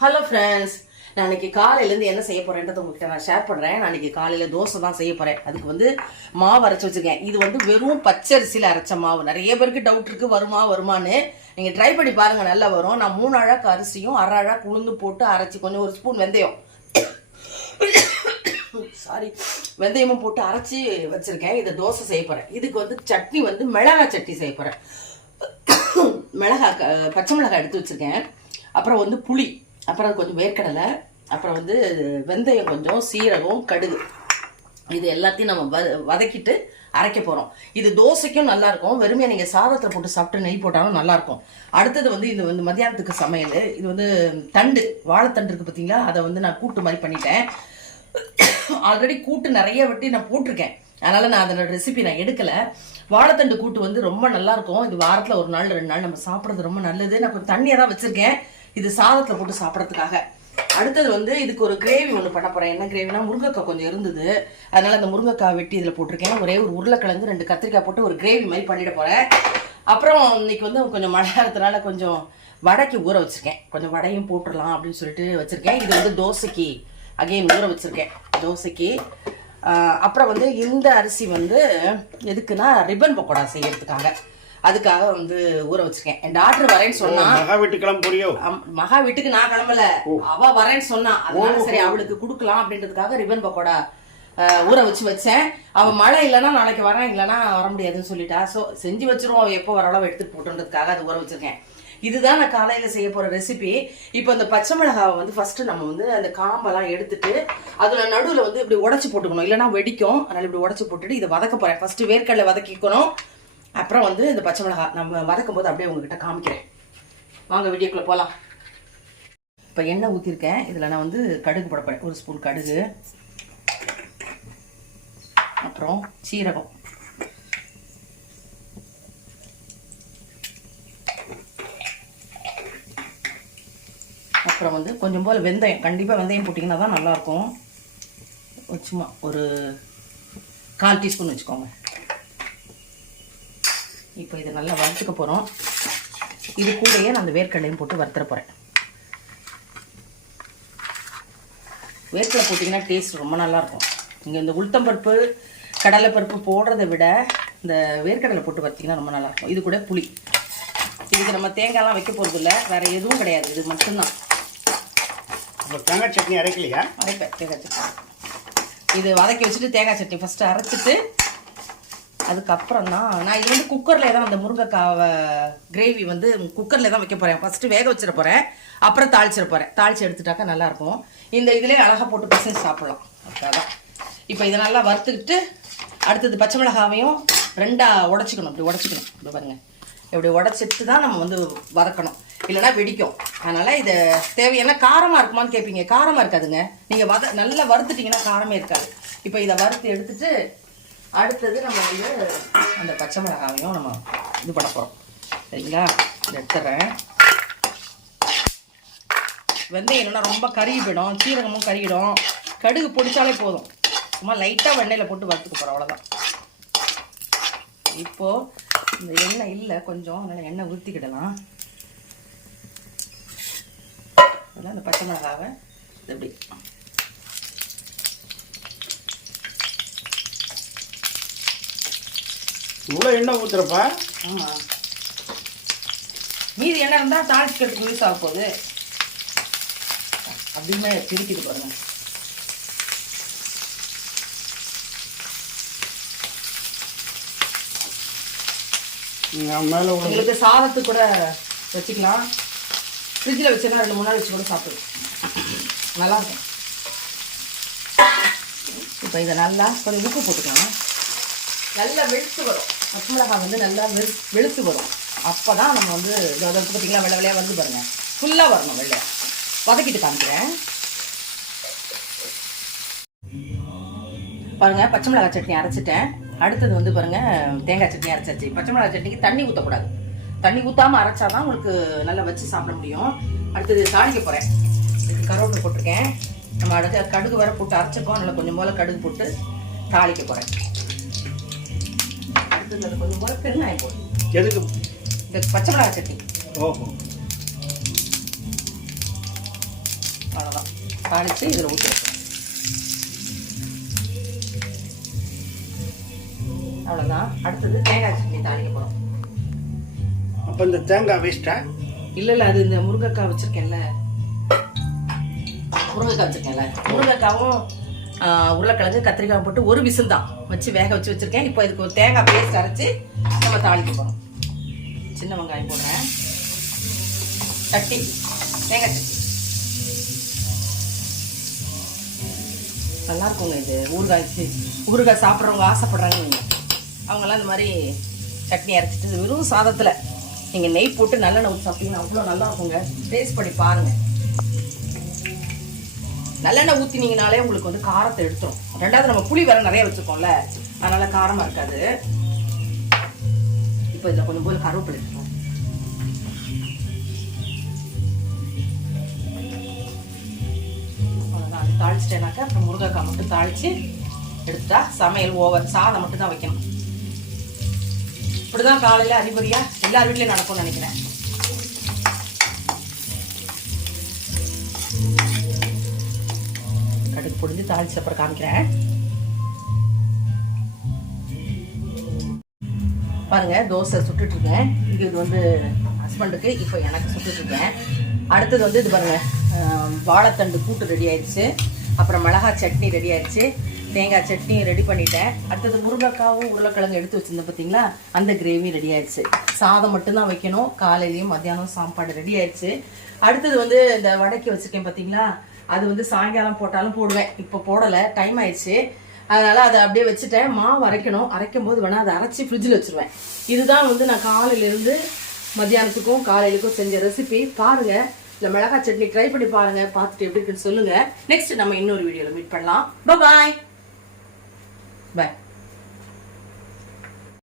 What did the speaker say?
Hello friends நான் அன்றைக்கி காலையிலேருந்து என்ன செய்ய போறேன்றதை உங்ககிட்ட நான் ஷேர் பண்ணுறேன் நான் இன்னைக்கு காலையில் தோசை தான் செய்ய போகிறேன் அதுக்கு வந்து மாவு அரைச்சி வச்சிருக்கேன். இது வந்து வெறும் பச்சரிசியில் அரைச்ச மாவு. நிறைய பேருக்கு டவுட் இருக்கு. வருமா வருமான்னு. நீங்கள் ட்ரை பண்ணி பாருங்க. நல்லா வரும். நான் மூணு அழகு அரிசியும் அரை அழகு உளுந்து போட்டு அரைச்சி கொஞ்சம் ஒரு ஸ்பூன் வெந்தயம். சாரி வெந்தயமும் போட்டு அரைச்சி வச்சிருக்கேன். இதை தோசை செய்ய போகிறேன் இதுக்கு வந்து சட்னி வந்து மிளகாய் சட்னி செய்ய போகிறேன் மிளகாய் பச்சை மிளகாய் எடுத்து வச்சிருக்கேன். அப்புறம் வந்து புளி. அப்புறம் கொஞ்சம் வேர்க்கடலை அப்புறம் வந்து வெந்தயம் கொஞ்சம் சீரகம் கடுகு. இது எல்லாத்தையும் நம்ம வ- வதக்கிட்டு அரைக்க போகிறோம் இது தோசைக்கும் நல்லாயிருக்கும். வெறுமையாக நீங்கள் சாதத்தில் போட்டு சாப்பிட்டு நெய் போட்டாலும் நல்லாயிருக்கும். அடுத்தது வந்து இது வந்து மதியானத்துக்கு சமையல். இது வந்து தண்டு வாழைத்தண்டு இருக்குது பார்த்தீங்களா அதை வந்து நான் கூட்டு மாதிரி பண்ணிட்டேன். ஆல்ரெடி கூட்டு நிறைய வெட்டி நான் போட்டிருக்கேன். அதனால் நான் அதோட ரெசிபி நான் எடுக்கலை. வாழைத்தண்டு கூட்டு வந்து ரொம்ப நல்லாயிருக்கும். இது வாரத்தில் ஒரு நாள் ரெண்டு நாள் நம்ம சாப்பிட்றது ரொம்ப நல்லது. நான் கொஞ்சம் தண்ணியாக தான் வச்சுருக்கேன். இது சாதத்தில் போட்டு சாப்பிட்றதுக்காக. அடுத்தது வந்து இதுக்கு ஒரு கிரேவி ஒன்று பண்ண போகிறேன் என்ன கிரேவினா முருங்கைக்காய் கொஞ்சம் இருந்தது. அதனால் அந்த முருங்கைக்காய் வெட்டி இதில் போட்டிருக்கேன். ஒரே ஒரு உருளைக்கிழங்கு ரெண்டு கத்திரிக்காய் போட்டு ஒரு கிரேவி மாதிரி பண்ணிட போகிறேன் அப்புறம் இன்னைக்கு வந்து கொஞ்சம் மழை நேரத்தினால கொஞ்சம் வடைக்கு ஊற வச்சுருக்கேன். கொஞ்சம் வடையும் போட்டுடலாம் அப்படின்னு சொல்லிட்டு வச்சுருக்கேன். இது வந்து தோசைக்கு அகைன் ஊற வச்சுருக்கேன். தோசைக்கு. அப்புறம் வந்து இந்த அரிசி வந்து எதுக்குன்னா ரிப்பன் பக்கோடா செய்யறதுக்காக. அதுக்காக வந்து ஊற வச்சிருக்கேன். என் டாக்டர் வரேன்னு சொன்னா மகா வீட்டு கிளம்புறியோ மகா வீட்டுக்கு நான் கிளம்பல. அவ வரேன்னு சொன்னா அதனால சரி அவளுக்கு கொடுக்கலாம் அப்படின்றதுக்காக ரிப்பன் பக்கோடா ஊற வச்சு வச்சேன். அவ மழை இல்லைன்னா நாளைக்கு வரேன் இல்லைன்னா வர முடியாதுன்னு சொல்லிட்டா. ஸோ செஞ்சு வச்சிருவோம். அவ எப்போ வரளோ எடுத்துட்டு போட்டுன்றதுக்காக அது ஊற வச்சிருக்கேன். இதுதான் நான் காலையில செய்ய போற ரெசிபி இப்போ இந்த பச்சை மிளகாவை வந்து ஃபர்ஸ்ட் நம்ம வந்து அந்த காம்பெல்லாம் எடுத்துட்டு அதுல நடுவுல வந்து இப்படி உடைச்சு போட்டுக்கணும். இல்லைன்னா வெடிக்கும். அதனால இப்படி உடைச்சு போட்டுட்டு இதை வதக்க போறேன். ஃபர்ஸ்ட் வேர்க்கடலை வதக்கிக்கணும். அப்புறம் வந்து இந்த பச்சை மிளகாய் நம்ம வதக்கும் போது அப்படியே உங்ககிட்ட காமிக்கிறேன். வாங்க வீடியோக்குள்ள போகலாம் இப்போ எண்ணெய் ஊற்றிருக்கேன் இதில் நான் வந்து கடுகு போடப்பேன் ஒரு ஸ்பூன் கடுகு. அப்புறம் சீரகம். அப்புறம் வந்து கொஞ்சம் போல் வெந்தயம். கண்டிப்பாக வெந்தயம் போட்டிங்கன்னா தான் நல்லாயிருக்கும் சும்மா ஒரு கால் டீஸ்பூன் வச்சுக்கோங்க. இப்போ இதை நல்லா வறுத்துக்க போகிறோம் இது கூடயே நான் அந்த வேர்க்கடலையும் போட்டு வறுத்துற போகிறேன் வேர்க்கடலை போட்டிங்கன்னா டேஸ்ட் ரொம்ப நல்லா இருக்கும். நீங்கள் இந்த உளுத்தம்பருப்பு கடலைப்பருப்பு போடுறதை விட இந்த வேர்க்கடலை போட்டு வறுத்தீங்கன்னா ரொம்ப நல்லா இருக்கும். இது கூட புளி. இதுக்கு நம்ம தேங்காய்லாம் வைக்க போகிறது இல்லை வேறு எதுவும் கிடையாது. இது மட்டும்தான். தேங்காய் சட்னி அரைக்கலையா? அரைப்பேன். தேங்காய் சட்னி. இது வதக்கி வச்சுட்டு தேங்காய் சட்னி ஃபஸ்ட்டு அரைச்சிட்டு அதுக்கப்புறம் தான் நான் இது வந்து குக்கரில் தான் அந்த முருங்கைக்காவை கிரேவி வந்து குக்கரில் தான் வைக்க போகிறேன் ஃபஸ்ட்டு வேக வச்சிட போகிறேன் அப்புறம் தாளிச்சிட போகிறேன் தாளிச்சு எடுத்துட்டாக்கா நல்லாயிருக்கும். இந்த இதிலே அழகாக போட்டு பிசைஞ்சு சாப்பிட்லாம். அதுக்காக இப்போ இதை நல்லா வறுத்துக்கிட்டு அடுத்தது பச்சை மிளகாவையும் ரெண்டாக உடச்சிக்கணும். இப்படி உடச்சிக்கணும். இப்படி பாருங்கள் இப்படி உடச்சிட்டு தான் நம்ம வந்து வதக்கணும் இல்லைன்னா வெடிக்கும். அதனால் இது தேவையான காரமாக இருக்குமான்னு கேட்பீங்க காரமாக இருக்காதுங்க. நீங்கள் வத நல்லா வறுத்துட்டிங்கன்னா காரமே இருக்காது. இப்போ இதை வறுத்து எடுத்துட்டு அடுத்தது நம்ம வந்து அந்த பச்சை மிளகாவையும் நம்ம இது பண்ண போகிறோம் சரிங்களா? எடுத்துறேன். வெந்தயம் என்னென்னா ரொம்ப கருகி போயிடும் சீரகமும் கருகிடும். கடுகு பொடிச்சாலே போதும். சும்மா லைட்டாக வெண்ணெயில் போட்டு வறுத்துக்க போகிறோம் அவ்வளோதான் இப்போது இந்த எண்ணெய் இல்லை கொஞ்சம் அதனால் எண்ணெய் ஊற்றிக்கிடலாம் அதனால் அந்த பச்சை மிளகாவை. இது இப்படி இவ்வளோ எண்ணெய் ஊத்துறப்பா? ஆமாம் மீதி எண்ணெய் இருந்தால் தாளிச்சுக்கிறதுக்கு யூஸ் ஆக போகுது அப்படின்னு திருப்பிது பாருங்க. உங்களுக்கு சாதத்துக்கு கூட வச்சுக்கலாம். ஃப்ரிட்ஜில் வச்சுன்னா ரெண்டு மூணு நாள் வச்சு கூட சாப்பிடுவோம் நல்லா இருக்கும். இப்போ இதை நல்லா கொஞ்சம் உப்பு போட்டுக்கலாம். நல்லா வெளுத்து வரும். பச்சை மிளகாய் வந்து நல்லா வெ வெளுத்து வரும். அப்போ தான் நம்ம வந்து இதோ வந்து பார்த்திங்களா வெள்ளை வெள்ளையாக வந்து பாருங்கள் ஃபுல்லாக வரணும் வெள்ளை. வதக்கிட்டு காமிக்கிறேன். பாருங்கள் பச்சை மிளகாய் சட்னி அரைச்சிட்டேன். அடுத்தது வந்து பாருங்கள் தேங்காய் சட்னி அரைச்சாச்சு. பச்சை மிளகாய் சட்னிக்கு தண்ணி ஊற்றக்கூடாது தண்ணி ஊற்றாம அரைச்சாதான் உங்களுக்கு நல்லா வச்சு சாப்பிட முடியும். அடுத்தது தாளிக்க போகிறேன் இதுக்கு கருவேப்பிலை போட்டிருக்கேன். நம்ம அடுத்து கடுகு வர போட்டு அரைச்சிருக்கோம். நல்லா கொஞ்சம் போல் கடுகு போட்டு தாளிக்க போகிறேன் அடுத்தது அது கொஞ்சம் போல பெருங்காயம் போடு எதுக்கு? இந்த பச்சை மிளகாய் சட்னி. ஓஹோ. அவ்வளோதான் தாளித்து இதில் ஊற்றிருக்கோம் அவ்வளோதான் அடுத்தது தேங்காய் சட்னி தாளிக்க போகிறோம் அப்போ இந்த தேங்காய் வேஸ்ட்டா இல்லை இல்லை அது இந்த முருங்கைக்காய் வச்சுருக்கேன்ல. முருங்கைக்காய் வச்சுருக்கேன்ல. முருங்கைக்காவும் உருளைக்கிழங்கு கத்திரிக்காய் போட்டு ஒரு விசில் தான் வச்சு வேக வச்சு வச்சுருக்கேன். இப்போ இதுக்கு ஒரு தேங்காய் பேஸ்ட் அரைச்சி நம்ம தாளிக்க போகிறோம் சின்ன வெங்காயம் போடுறேன். சட்னி தேங்காய் சட்னி நல்லா இருக்குங்க இது. ஊறுகாய்க்கு ஊறுகாய் சாப்பிட்றவங்க ஆசைப்படுறாங்க நீங்கள் அவங்கெல்லாம் இந்த மாதிரி சட்னி அரைச்சிட்டு வெறும் சாதத்தில். நீங்கள் நெய் போட்டு நல்லெண்ணெய் ஊற்றி சாப்பிட்டீங்கன்னா அவ்வளோ நல்லா இருக்குங்க. டேஸ்ட் பண்ணி பாருங்கள் நல்லெண்ணெய் ஊற்றினீங்கனாலே உங்களுக்கு வந்து காரத்தை எடுத்துரும். ரெண்டாவது நம்ம புளி வேற நிறைய வச்சுருக்கோம்ல அதனால காரமாக இருக்காது. இப்போ இதில் கொஞ்சம் போது கருவேப்பிலை இருக்கணும் அது தாளிச்சிட்டேனாக்கா அப்புறம் முருங்கைக்காய் மட்டும் தாளித்து எடுத்துட்டா சமையல் ஓவர். சாதம் மட்டும் தான் வைக்கணும். இப்படிதான் காலையில் அதிபதியா எல்லார் வீட்லேயும் நடக்கும்னு நினைக்கிறேன். கடுகு பொடிஞ்சு தாளிச்சு அப்புறம் காமிக்கிறேன். பாருங்க தோசை சுட்டுட்டு இருக்கேன் இது இது வந்து ஹஸ்பண்டுக்கு இப்போ எனக்கு சுட்டுட்டு இருக்கேன் அடுத்தது வந்து இது பாருங்க வாழைத்தண்டு கூட்டு ரெடி ஆயிடுச்சு. அப்புறம் மிளகாய் சட்னி ரெடி ஆயிடுச்சு. தேங்காய் சட்னி ரெடி பண்ணிட்டேன். அடுத்தது முருங்கைக்காவும் உருளைக்கிழங்கு எடுத்து வச்சிருந்தேன் பார்த்தீங்களா அந்த கிரேவி ரெடி ஆயிடுச்சு. சாதம் மட்டும்தான் வைக்கணும். காலையிலையும் மத்தியானம் சாப்பாடு ரெடி ஆயிடுச்சு. அடுத்தது வந்து இந்த வடக்கி வச்சுருக்கேன் பார்த்தீங்களா அது வந்து சாயங்காலம் போட்டாலும் போடுவேன். இப்போ போடலை டைம் ஆயிடுச்சு. அதனால் அதை அப்படியே வச்சுட்டேன். மாவு அரைக்கணும். அரைக்கும் போது வேணால் அதை அரைச்சி ஃப்ரிட்ஜில் வச்சுருவேன். இதுதான் வந்து நான் காலையிலேருந்து மத்தியானத்துக்கும் காலையிலுக்கும் செஞ்ச ரெசிபி பாருங்கள் இந்த மிளகாய் சட்னி ட்ரை பண்ணி பாருங்கள் பார்த்துட்டு எப்படி இருக்குன்னு சொல்லுங்கள் நெக்ஸ்ட் நம்ம இன்னொரு வீடியோவில் மீட் பண்ணலாம். பாய் பாய்